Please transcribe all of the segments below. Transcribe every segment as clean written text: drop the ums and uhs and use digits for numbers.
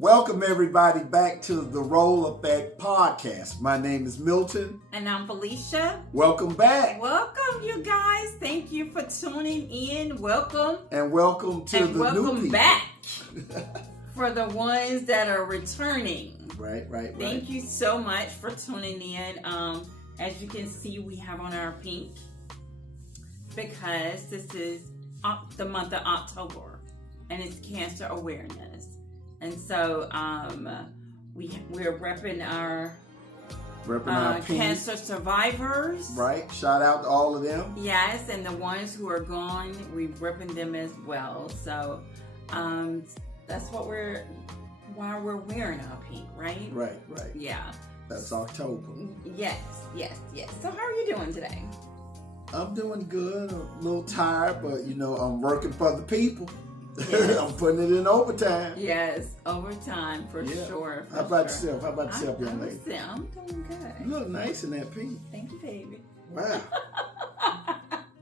Welcome everybody back to the Role Effect Podcast. My name is Milton. And I'm Felicia. Welcome back. Welcome, you guys. Thank you for tuning in. Welcome. And welcome to and the welcome new people. back for the ones that are returning. Right. Thank you so much for tuning in. As you can see, we have on our pink because this is the month of October and it's Cancer Awareness. And so we're repping our pink. cancer survivors. Right. Shout out to all of them. Yes, and the ones who are gone, we're repping them as well. So that's why we're wearing our pink, right? Right. Yeah. That's October. Yes. So how are you doing today? I'm doing good. I'm a little tired, but I'm working for the people. Yes. I'm putting it in overtime. Yes, overtime for sure. How about yourself, young lady? I'm doing good. You look nice in that pink. Thank you, baby. Wow.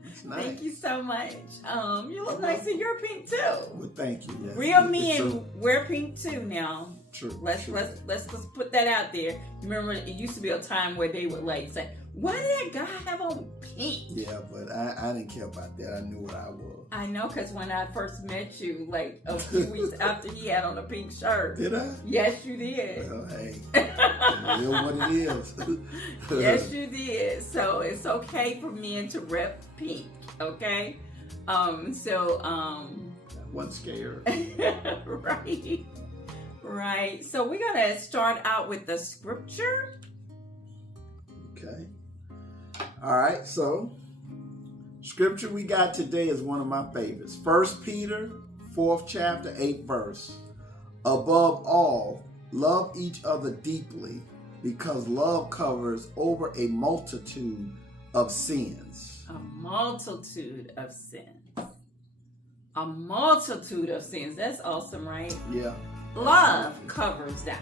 That's nice. Thank you so much. You look nice in your pink too. Well, thank you. Yes. Real men wear pink too now. True. Let's just put that out there. Remember, it used to be a time where they would say, "Why did that guy have on pink?" Yeah, but I didn't care about that. I knew what I was. I know, because when I first met you, like a few weeks after he had on a pink shirt. Did I? Yes, you did. Well, hey, it is what it is. Yes, you did. So it's okay for men to rep pink. Okay. One scared. Right. So we're gonna start out with the scripture. Okay. All right. So, scripture we got today is one of my favorites. 1 Peter, 4th chapter, 8th verse. Above all, love each other deeply, because love covers over a multitude of sins. A multitude of sins. A multitude of sins. That's awesome, right? Yeah. Love covers that,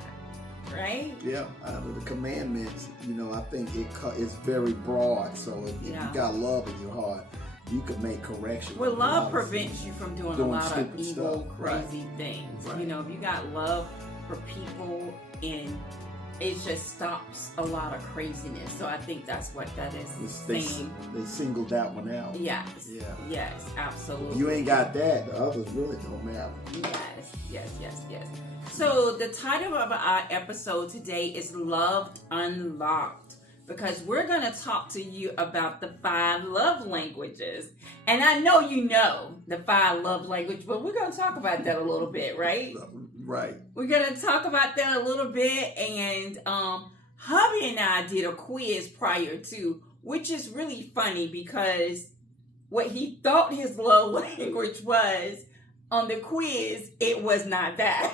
right? Yeah. Out of the commandments, I think it's very broad. So if you got love in your heart, you can make correction. Well, love prevents you from doing a lot of evil, stuff. crazy things. Right. If you got love for people, and it just stops a lot of craziness. So I think that's what that is saying. They singled that one out. Yes. Yeah. Yes, absolutely. If you ain't got that, the others really don't matter. Yes. So the title of our episode today is Loved Unlocked, because we're going to talk to you about the 5 love languages. And I know you know the 5 love languages, but we're going to talk about that a little bit, right? Right. We're going to talk about that a little bit. And hubby and I did a quiz prior to, which is really funny because what he thought his love language was, on the quiz, it was not that.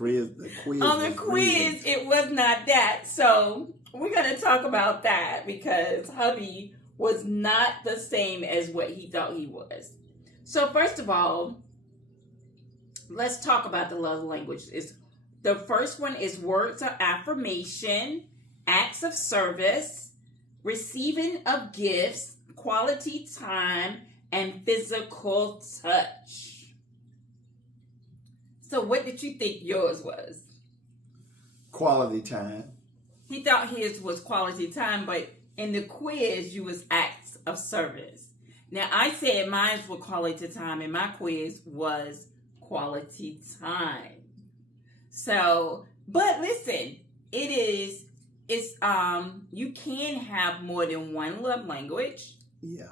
On the quiz, it was not that. So we're going to talk about that because hubby was not the same as what he thought he was. So first of all, let's talk about the love languages. The first one is words of affirmation, acts of service, receiving of gifts, quality time, and physical touch. So what did you think yours was? Quality time. He thought his was quality time, but in the quiz, you was acts of service. Now, I said mine was quality time, and my quiz was quality time. So, but listen, it's you can have more than one love language. Yeah.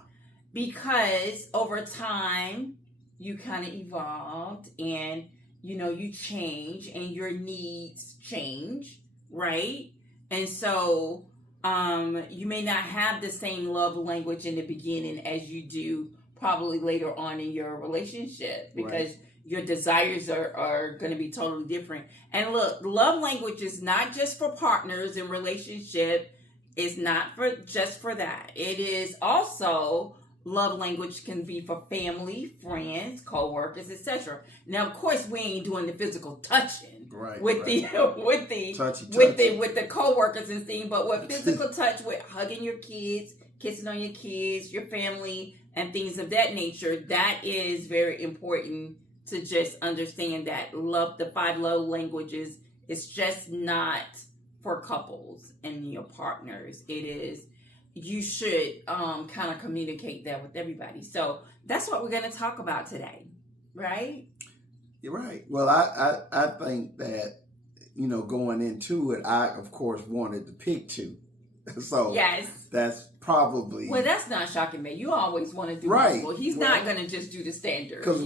Because over time, you kind of evolved and, you change and your needs change, right? And so you may not have the same love language in the beginning as you do probably later on in your relationship because your desires are going to be totally different. And look, love language is not just for partners in relationship. It's not just for that. It is also... Love language can be for family, friends, co-workers, etc. Now, of course, we ain't doing the physical touching with the co-workers and things, but with physical touch, with hugging your kids, kissing on your kids, your family, and things of that nature, that is very important to just understand that the 5 love languages is just not for couples and your partners. It is, you should kind of communicate that with everybody. So that's what we're going to talk about today, right? You're right. Well, I think that, going into it, I, of course, wanted to pick 2. So yes, that's probably... Well, that's not shocking, man. You always want to do right. multiple. He's not going to just do the standard. Because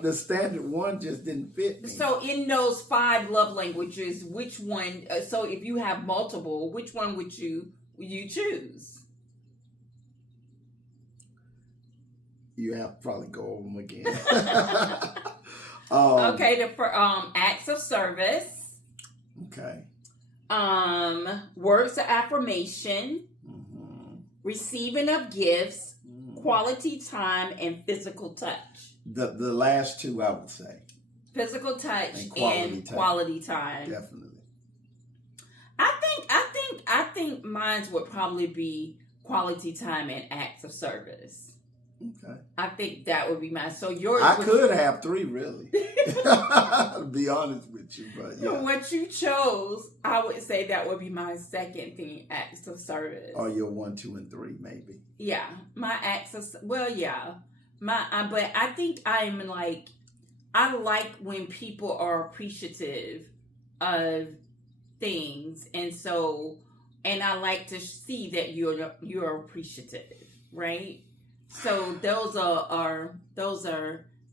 the standard one just didn't fit me. So in those 5 love languages, which one, so if you have multiple, which one would you choose? You have to probably go over them again. Okay, acts of service. Okay. Words of affirmation, receiving of gifts, quality time, and physical touch. The last 2, I would say. Physical touch and quality time. Definitely. I think mine would probably be quality time and acts of service. Okay. I think that would be mine. So yours. I could have 3, really. To be honest with you, but yeah. What you chose, I would say that would be my second thing, acts of service. Or your 1, 2, and 3, maybe. Yeah, my acts of, well, yeah, but I think I like when people are appreciative of things, and I like to see that you're appreciative, right? So those are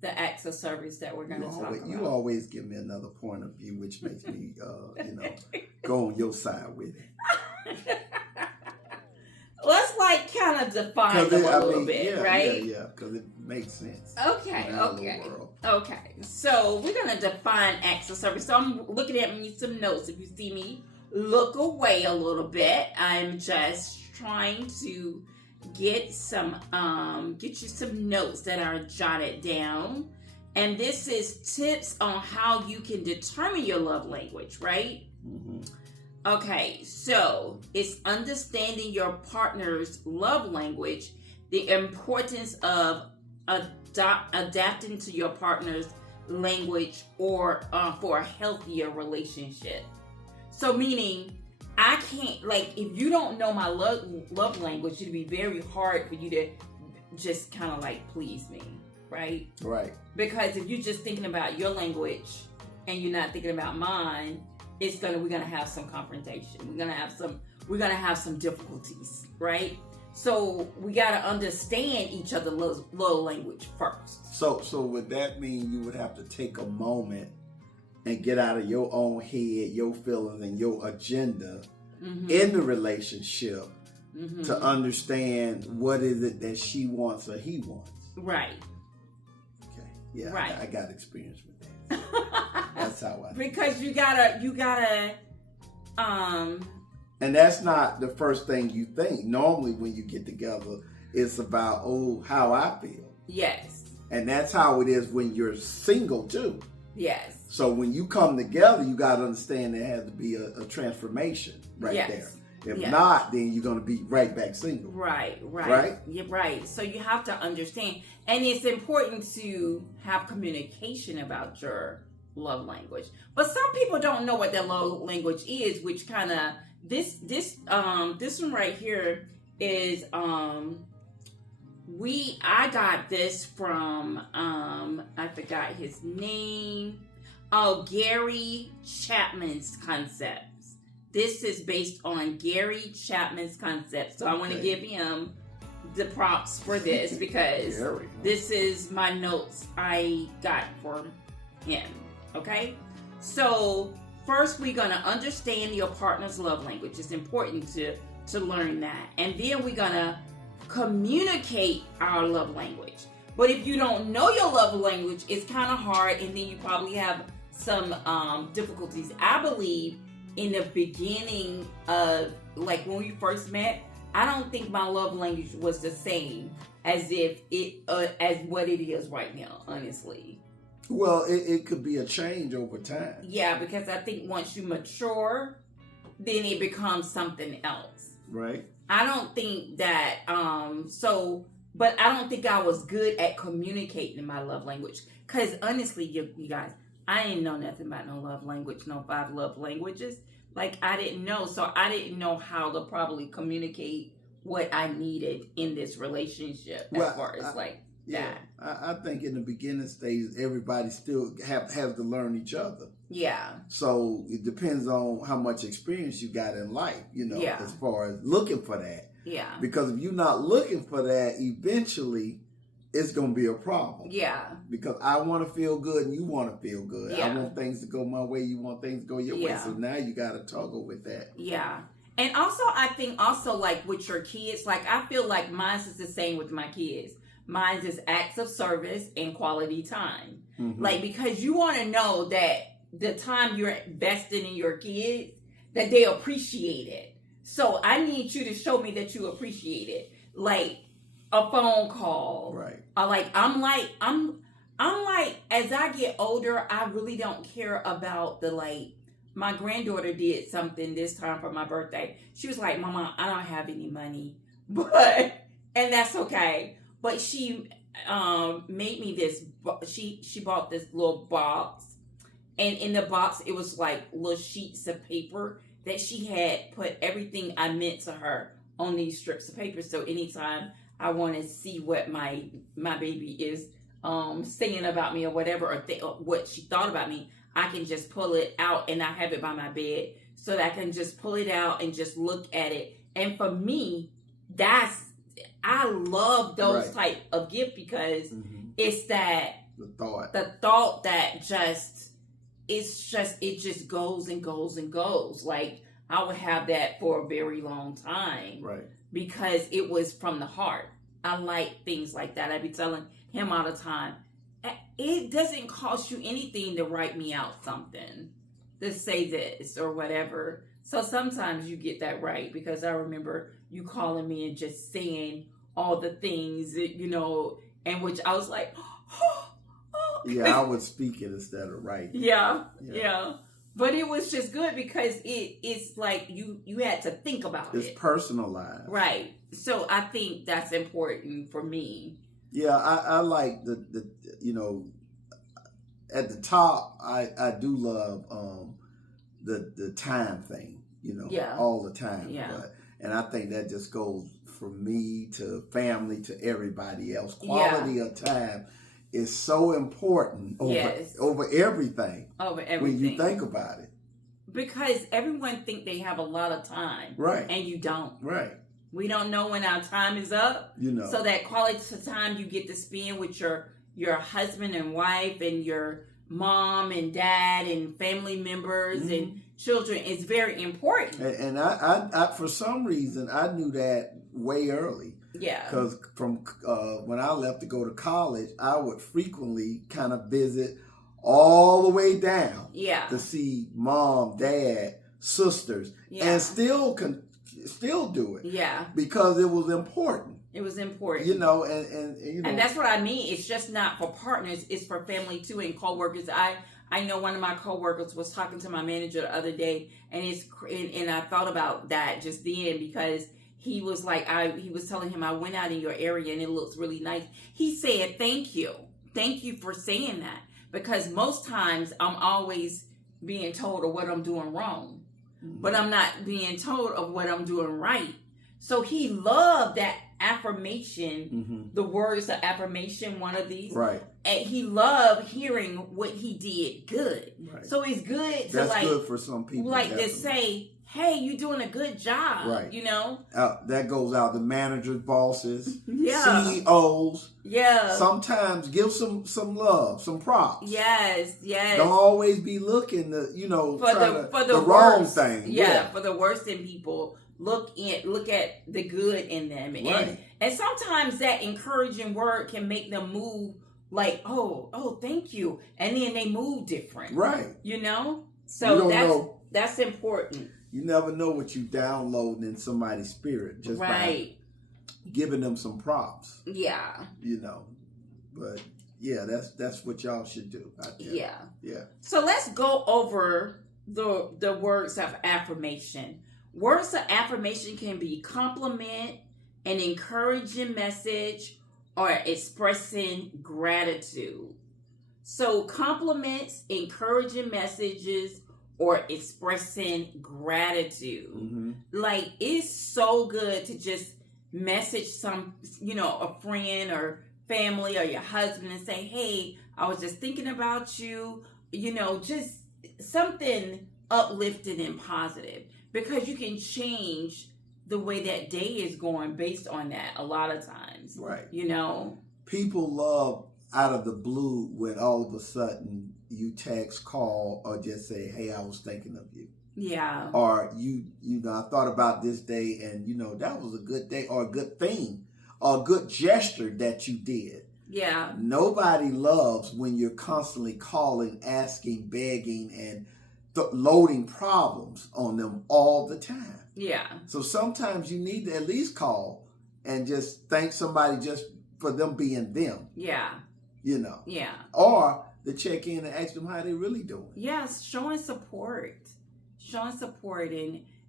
the acts of service that we're going to talk about. You always give me another point of view, which makes me, go on your side with it. Let's kind of define them a little bit, right? Yeah, because it makes sense. Okay. So we're going to define acts of service. So I'm looking at me some notes. If you see me look away a little bit, I'm just trying to get you some notes that are jotted down. And this is tips on how you can determine your love language, right? Mm-hmm. Okay, so it's understanding your partner's love language, the importance of adapting to your partner's language or for a healthier relationship. So meaning, I can't, if you don't know my love language, it'd be very hard for you to just kind of please me, right? Right. Because if you're just thinking about your language and you're not thinking about mine, we're gonna have some confrontation. We're gonna have some difficulties, right? So we gotta understand each other's love language first. So would that mean you would have to take a moment and get out of your own head, your feelings, and your agenda in the relationship to understand what is it that she wants or he wants? Right. Okay. Yeah. Right. I got experience with that. That's how I. Because you gotta. And that's not the first thing you think. Normally, when you get together, it's about how I feel. Yes. And that's how it is when you're single too. Yes. So when you come together, you got to understand there has to be a transformation there. If not, then you're going to be right back single. Right. Yeah, right. So you have to understand. And it's important to have communication about your love language. But some people don't know what their love language is, which kind of, this one right here is, I got this from, I forgot his name. Oh, Gary Chapman's Concepts. This is based on Gary Chapman's Concepts. So I want to give him the props for this because this is my notes I got from him. Okay? So first we're going to understand your partner's love language. It's important to learn that. And then we're going to communicate our love language. But if you don't know your love language, it's kind of hard, and then you probably have some difficulties. I believe in the beginning of, when we first met, I don't think my love language was the same as what it is right now, honestly. Well, it could be a change over time. Yeah, because I think once you mature, then it becomes something else. Right. I don't think that, so but I don't think I was good at communicating in my love language. Because honestly, you guys, I didn't know nothing about no love language, no 5 love languages. Like, I didn't know. So I didn't know how to properly communicate what I needed in this relationship as far as that. I think in the beginning stage, everybody still has to learn each other. Yeah. So it depends on how much experience you got in life, Yeah. as far as looking for that. Yeah. Because if you're not looking for that, eventually it's going to be a problem. Yeah. Because I want to feel good and you want to feel good. Yeah. I want things to go my way, you want things to go your way. Yeah. So now you got to toggle with that. Yeah. And also, I think also like with your kids, like I feel like mine is the same with my kids. Mine is acts of service and quality time. Mm-hmm. Like, because you want to know that the time you're investing in your kids, that they appreciate it. So I need you to show me that you appreciate it. Like a phone call. Right. I'm like, as I get older, I really don't care about my granddaughter did something this time for my birthday. She was like, Mama, I don't have any money. And that's okay. But she made me this, she bought this little box. And in the box, it was like little sheets of paper that she had put everything I meant to her on these strips of paper. So anytime I want to see what my baby is saying about me or whatever, or what she thought about me, I can just pull it out, and I have it by my bed so that I can just pull it out and just look at it. And for me, I love those type of gift because it's that the thought that it just goes and goes and goes. Like, I would have that for a very long time. Right. Because it was from the heart. I like things like that. I be telling him all the time, it doesn't cost you anything to write me out something, to say this or whatever. So sometimes you get that right, because I remember you calling me and just saying all the things that, and which I was like, yeah, I would speak it instead of writing. Yeah. But it was just good because it's like you had to think about it. It's personalized. Right. So I think that's important for me. Yeah, I like the at the top, I do love the time thing, all the time. Yeah. And I think that just goes from me to family to everybody else. Quality of time is so important over everything. Over everything. When you think about it. Because everyone think they have a lot of time. Right. And you don't. Right. We don't know when our time is up. So that quality time you get to spend with your husband and wife and your mom and dad and family members and children is very important. And I for some reason, I knew that way early. Yeah. Because from when I left to go to college, I would frequently kind of visit all the way down. Yeah. To see mom, dad, sisters, and still do it. Yeah. Because it was important. It was important. And that's what I mean. It's just not for partners. It's for family too, and coworkers. I know one of my coworkers was talking to my manager the other day, and I thought about that just then, because he was like, he was telling him, I went out in your area and it looks really nice. He said, thank you for saying that, because most times I'm always being told of what I'm doing wrong, but I'm not being told of what I'm doing right. So he loved that affirmation, the words of affirmation, one of these. Right. And he loved hearing what he did good. Right. So it's good to Good for some people. To say, hey, you're doing a good job. Right. That goes out to managers, bosses, yeah. CEOs. Yeah. Sometimes give some love, some props. Yes. Don't always be looking to, for the wrong thing. Yeah, for the worst in people. Look at the good in them. Right. And sometimes that encouraging word can make them move like, oh, thank you. And then they move different. Right. So that's important. You never know what you downloading in somebody's spirit just by giving them some props. Yeah. But yeah, that's what y'all should do. Yeah. Yeah. So let's go over the words of affirmation. Words of affirmation can be compliment, an encouraging message, or expressing gratitude. So compliments, encouraging messages, or expressing gratitude. Mm-hmm. Like, it's so good to just message a friend or family or your husband and say, hey, I was just thinking about you, just something uplifting and positive, because you can change the way that day is going based on that a lot of times. Right. People love out of the blue when all of a sudden you text, call, or just say, hey, I was thinking of you. Yeah. Or I thought about this day, and that was a good day, or a good thing, or a good gesture that you did. Yeah. Nobody loves when you're constantly calling, asking, begging, and loading problems on them all the time. Yeah. So sometimes you need to at least call and just thank somebody just for them being them. Yeah. Yeah. Or to check in and ask them how they really doing. Yes, showing support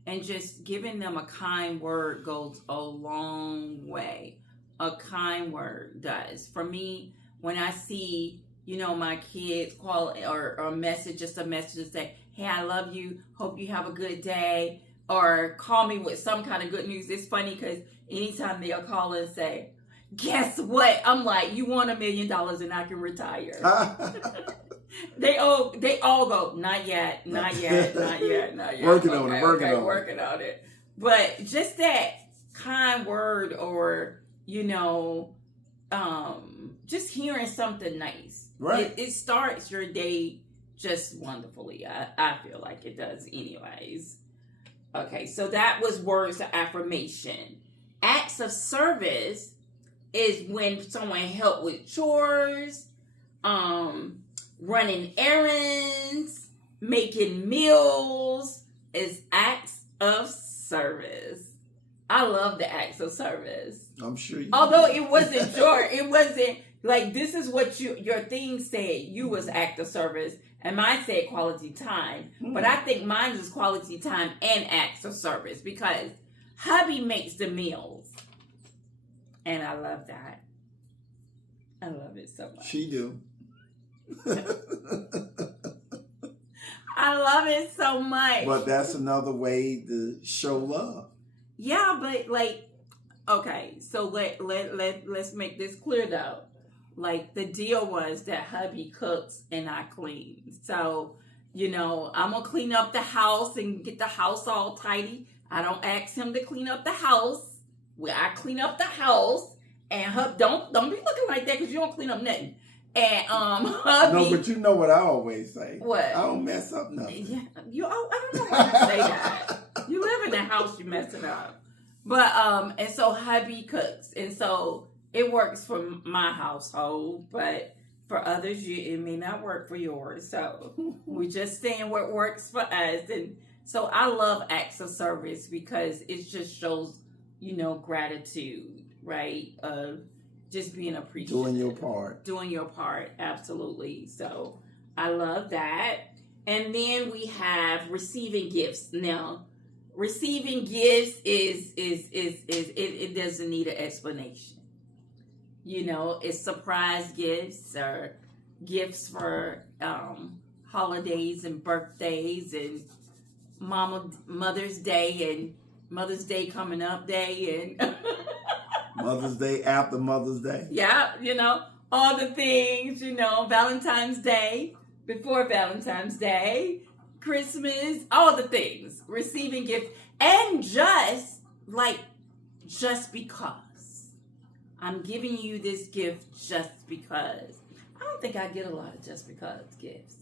and just giving them a kind word goes a long way. A kind word does. For me, when I see, my kids call or a message to say, hey, I love you, hope you have a good day, or call me with some kind of good news. It's funny because anytime they'll call and say, guess what? I'm like, you want $1 million and I can retire. They all go, not yet. Working on it. But just that kind word, or just hearing something nice. Right. It starts your day just wonderfully. I feel like it does anyways. Okay, so that was words of affirmation. Acts of service is when someone helped with chores, running errands, making meals, is acts of service. I love the acts of service. I'm sure you Although do. it wasn't short, it wasn't like, this is what your thing said. You was act of service, and mine said quality time. But I think mine is quality time and acts of service, because hubby makes the meals. And I love that. I love it so much. She do. I love it so much. But that's another way to show love. Yeah, but okay, so let's make this clear though. The deal was that hubby cooks and I clean. So, I'm gonna clean up the house and get the house all tidy. I don't ask him to clean up the house. I clean up the house, and don't be looking like that, because you don't clean up nothing. And hubby. No, but you know what I always say. What? I don't mess up nothing. Yeah, I don't know why you say that. You live in the house, you mess it up. But and so hubby cooks, and so it works for my household, but for others, it may not work for yours. So we're just saying what works for us. And so I love acts of service, because it just shows, gratitude, right? Just being appreciative. Doing your part, absolutely. So I love that. And then we have receiving gifts. Now, receiving gifts it doesn't need an explanation. It's surprise gifts, or gifts for holidays and birthdays, and Mother's Day, and Mother's Day coming up day, and Mother's Day after Mother's Day. Yeah, all the things, Valentine's Day, before Valentine's Day, Christmas, all the things, receiving gifts, and just because. I'm giving you this gift just because. I don't think I get a lot of just because gifts.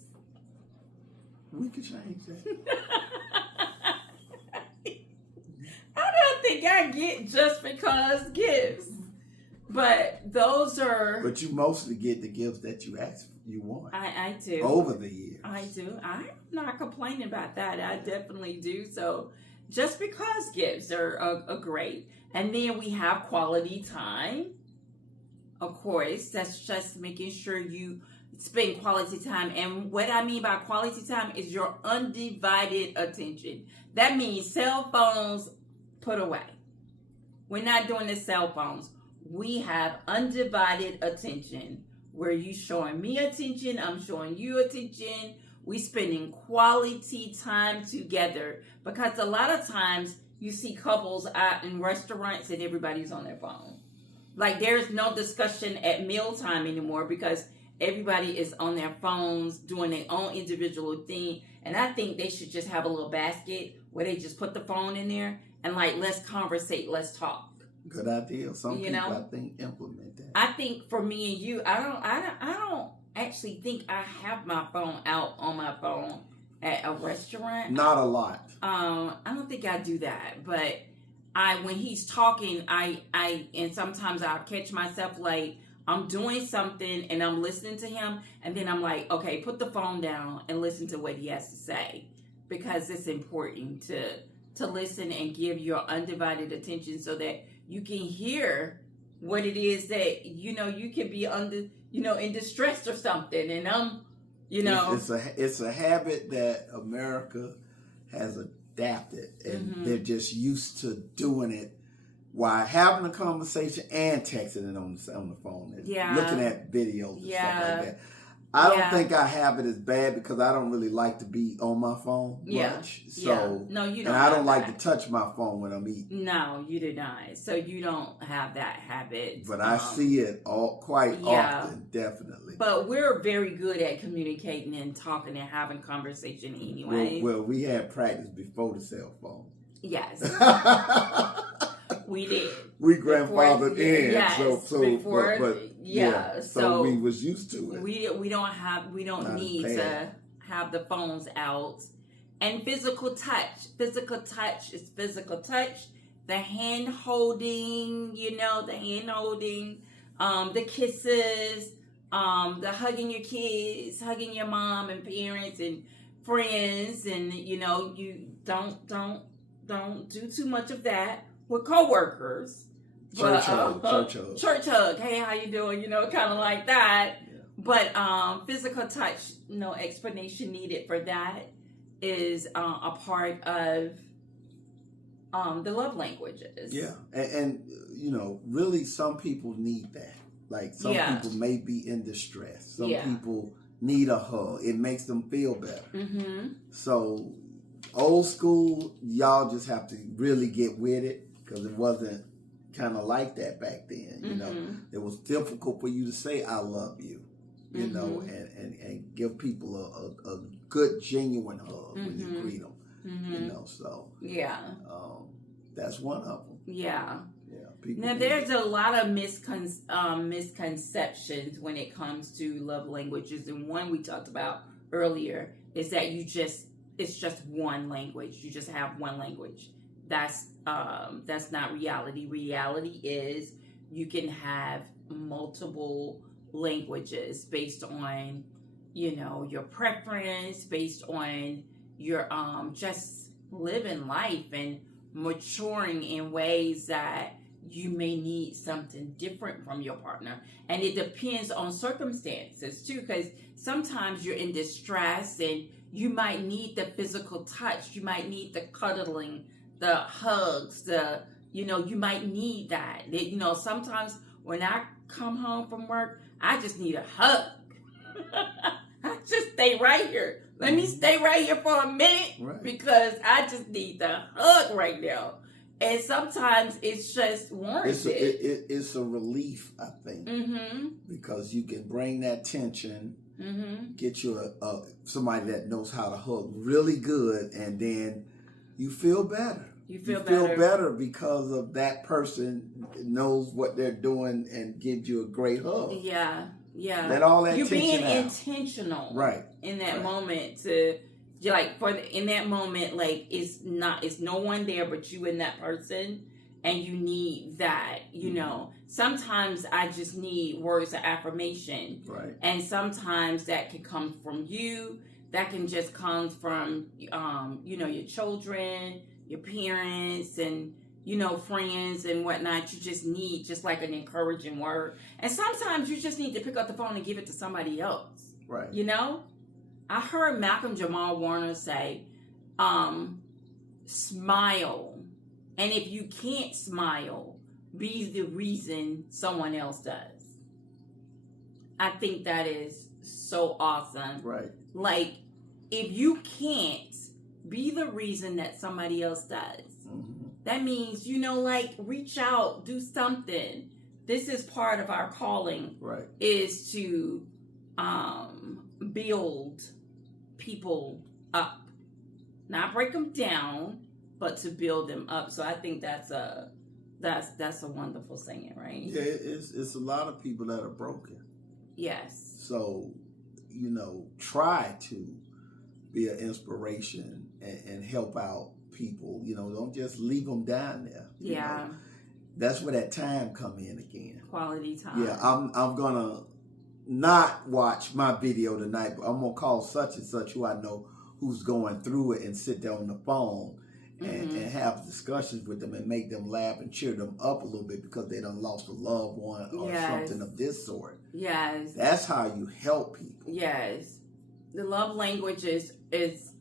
We could change that. I don't think I get just because gifts. But those are... But you mostly get the gifts that you want. I do. Over the years. I do. I'm not complaining about that. I definitely do. So just because gifts are great. And then we have quality time. Of course, that's just making sure you spend quality time. And what I mean by quality time is your undivided attention. That means cell phones put away. We're not doing the cell phones. we have undivided attention. Where you showing me attention, I'm showing you attention. We spending quality time together, because a lot of times you see couples out in restaurants and everybody's on their phone. Like, there's no discussion at mealtime anymore because everybody is on their phones doing their own individual thing. And I think they should just have a little basket where they just put the phone in there and like, let's conversate, let's talk. Good idea. Some people, I think, implement that. I think for me and you, I don't actually think I have my phone out on my phone at a restaurant. Not a lot. I don't think I do that, but when he's talking, and sometimes I'll catch myself like I'm doing something and I'm listening to him, and then I'm like, okay, put the phone down and listen to what he has to say, because it's important to listen and give your undivided attention so that you can hear what it is that, you can be under, in distress or something. And it's a habit that America has adapted, and they're just used to doing it while having a conversation and texting it on the phone, and looking at videos and stuff like that. I don't think I have it as bad because I don't really like to be on my phone much. So no, you don't. And I don't like to touch my phone when I'm eating. No, you do not. So you don't have that habit. But I see it quite often, definitely. But we're very good at communicating and talking and having conversation anyway. Well, we had practice before the cell phone. Yes. We did. We grandfathered in. Yes, so we was used to it. We don't need to have the phones out. And physical touch. Physical touch is physical touch. The hand holding, the kisses, the hugging your kids, hugging your mom and parents and friends, and you don't do too much of that with coworkers. Church hug. Hey, how you doing? Kind of like that. Yeah. But physical touch, no explanation needed for that, is a part of the love languages. Yeah, and really, some people need that. Like, some people may be in distress. Some people need a hug. It makes them feel better. Mm-hmm. So, old school, y'all just have to really get with it, because it wasn't kind of like that back then. It was difficult for you to say "I love you," and give people a good, genuine hug when you greet them. That's one of them. Yeah. Now, there's a lot of misconceptions when it comes to love languages, and one we talked about earlier is that it's just one language. You just have one language. That's not reality. Reality is you can have multiple languages based on, your preference, based on your just living life and maturing in ways that you may need something different from your partner. And it depends on circumstances too, because sometimes you're in distress and you might need the physical touch. You might need the cuddling, the hugs, you might need that. Sometimes when I come home from work, I just need a hug. I just stay right here. Let me stay right here for a minute because I just need the hug right now. And sometimes it's just warranted. It's a relief, I think, because you can bring that tension, get you somebody that knows how to hug really good, and then you feel better. You feel better because of that person knows what they're doing and gives you a great hug. Yeah. Let all that tension out. You're being intentional, in that moment to. In that moment, like, it's no one there but you and that person, and you need that, Sometimes I just need words of affirmation. Right. And sometimes that can come from you. That can just come from, your children, your parents, and, friends and whatnot. You just need just like an encouraging word. And sometimes you just need to pick up the phone and give it to somebody else. Right. I heard Malcolm Jamal Warner say, smile. And if you can't smile, be the reason someone else does. I think that is so awesome. Right. Like, if you can't be the reason that somebody else does, that means, like, reach out, do something. This is part of our calling, right? Is to build people up, not break them down, but to build them up. So I think that's a wonderful saying, right? Yeah, it's a lot of people that are broken. Yes. So, try to be an inspiration and help out people. Don't just leave them down there. Yeah. That's where that time come in again. Quality time. Yeah, I'm gonna not watch my video tonight, but I'm gonna call such and such who I know who's going through it and sit there on the phone and have discussions with them and make them laugh and cheer them up a little bit because they done lost a loved one or something of this sort. Yes. That's how you help people. Yes. The love language is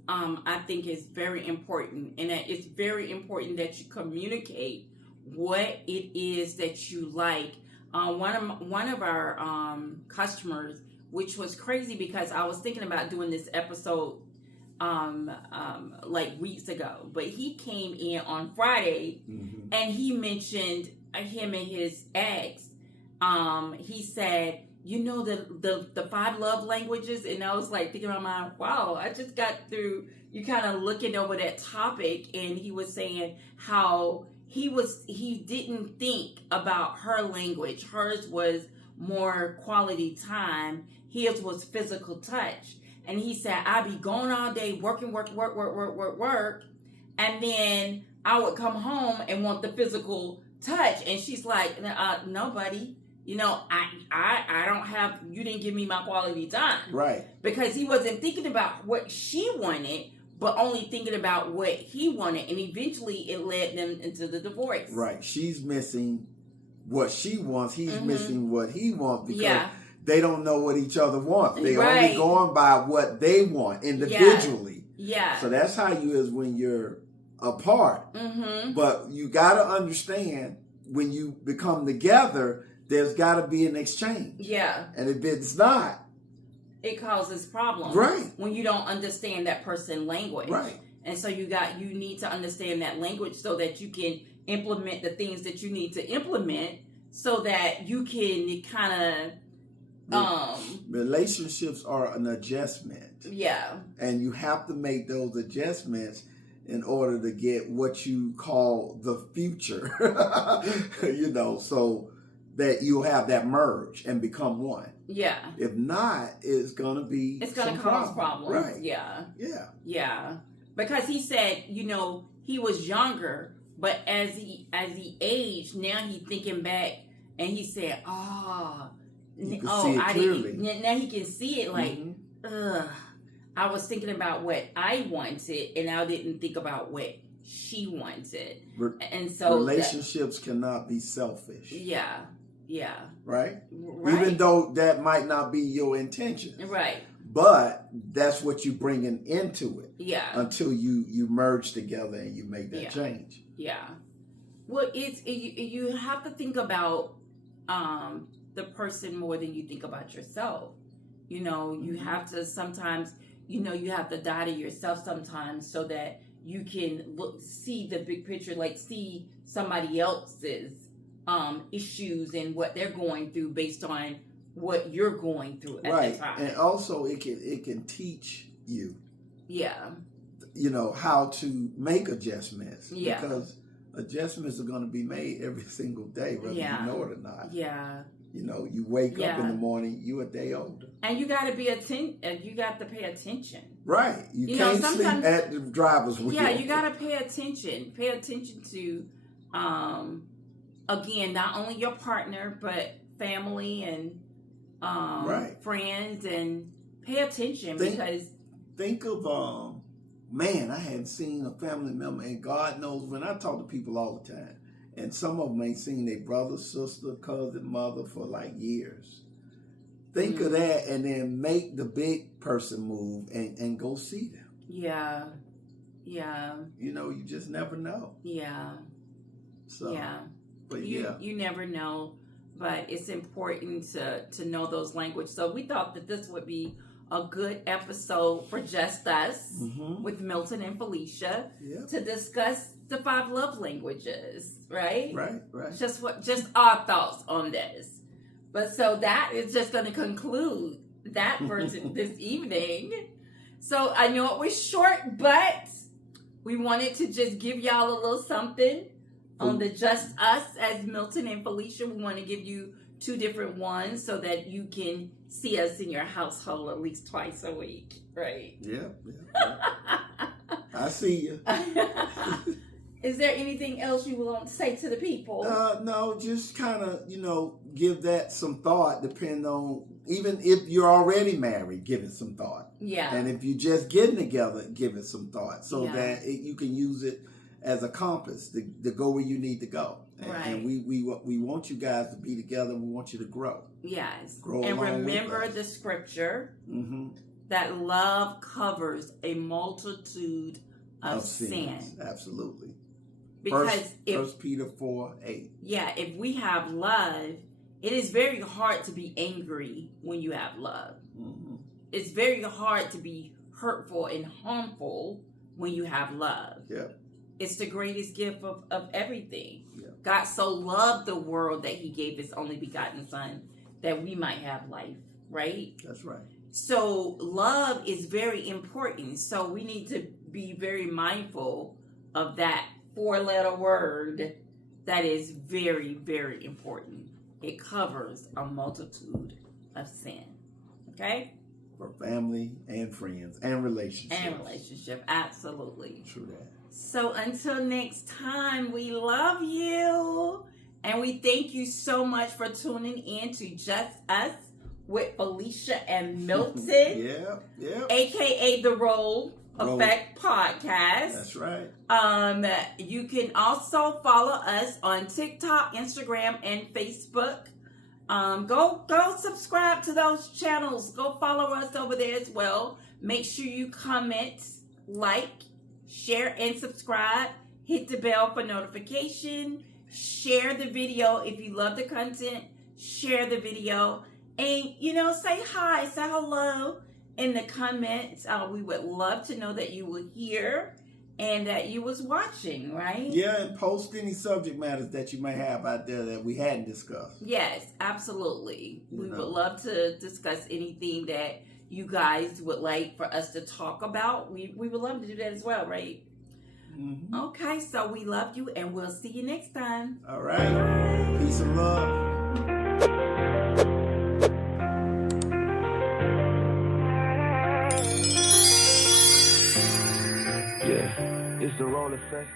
I think is very important, and that it's very important that you communicate what it is that you like. One of our customers, which was crazy because I was thinking about doing this episode like weeks ago, but he came in on Friday and he mentioned him and his ex. He said, the 5 love languages, and I was like thinking in my mind, wow, I just got through you kind of looking over that topic, and he was saying how he didn't think about her language. Hers was more quality time. His was physical touch. And he said, I'd be gone all day working, work. And then I would come home and want the physical touch. And she's like, no, buddy. I don't have, you didn't give me my quality time. Right. Because he wasn't thinking about what she wanted, but only thinking about what he wanted. And eventually it led them into the divorce. Right. She's missing what she wants. He's missing what he wants because they don't know what each other wants. They're only going by what they want individually. Yeah. So that's how you is when you're apart. But you got to understand when you become together, there's got to be an exchange. Yeah. And if it's not, it causes problems. Right. When you don't understand that person's language. Right. And so you need to understand that language so that you can implement the things that you need to implement so that you can kind of relationships are an adjustment. Yeah. And you have to make those adjustments in order to get what you call the future. So that you'll have that merge and become one. Yeah. If not, it's going to cause problems. Right. Yeah. Yeah. Yeah. Because he said, he was younger, but as he aged, now he's thinking back and he said, see it clearly. Now he can see it like, I was thinking about what I wanted and I didn't think about what she wanted. And so relationships cannot be selfish. Yeah. Yeah. Right? Even though that might not be your intention. Right. But that's what you're bringing into it. Yeah. Until you merge together and you make that change. Yeah. Well, you have to think about the person more than you think about yourself. You have to sometimes, you have to die to yourself sometimes so that you can see the big picture, like see somebody else's issues and what they're going through based on what you're going through at that time. And also it can teach you. Yeah. How to make adjustments. Yeah. Because adjustments are going to be made every single day, whether you know it or not. Yeah. You wake up in the morning, you a day older. And you got to you got to pay attention. Right. You can't sleep at the driver's wheel. Yeah, you got to pay attention. Pay attention to, again, not only your partner, but family and friends, and pay attention because... Think of, I hadn't seen a family member, and God knows when I talk to people all the time, and some of them ain't seen their brother, sister, cousin, mother for like years. Think of that and then make the big person move and go see them. Yeah. Yeah. You just never know. Yeah. So. Yeah. But you never know. But it's important to know those languages. So we thought that this would be a good episode for just us with Milton and Felicia to discuss the 5 love languages, right? Right. Just our thoughts on this. But so that is just going to conclude that for this evening. So I know it was short, but we wanted to just give y'all a little something on the Just Us as Milton and Felicia. We want to give you 2 different ones so that you can see us in your household at least twice a week, right? Yeah. I see you. Is there anything else you want to say to the people? No, just kind of, give that some thought, depending on, even if you're already married, give it some thought. Yeah. And if you're just getting together, give it some thought so that you can use it as a compass to go where you need to go. And we want you guys to be together. We want you to grow. Yes. Grow and along remember with us. the scripture that love covers a multitude of sins. Absolutely. Because First Peter 4:8. Yeah, if we have love, it is very hard to be angry when you have love. It's very hard to be hurtful and harmful when you have love. Yeah. It's the greatest gift of everything. Yeah. God so loved the world that he gave his only begotten son that we might have life, right? That's right. So love is very important. So we need to be very mindful of that 4-letter word that is very, very important. It covers a multitude of sin. Okay? For family and friends and relationships. Absolutely. True that. So until next time, we love you. And we thank you so much for tuning in to Just Us with Felicia and Milton. Yeah. AKA the Role Effect Podcast. That's right. You can also follow us on TikTok, Instagram, and Facebook. Go subscribe to those channels. Go follow us over there as well. Make sure you comment, like, share, and subscribe. Hit the bell for notification. Share the video if you love the content. Share the video. And, say hi, say hello in the comments. We would love to know that you were here and that you was watching, right? Yeah, and post any subject matters that you may have out there that we hadn't discussed. Yes, absolutely. We would love to discuss anything that you guys would like for us to talk about. We would love to do that as well, right? Okay, so we love you and we'll see you next time. All right. Bye. Peace and love. Yeah, it's the Role Effect.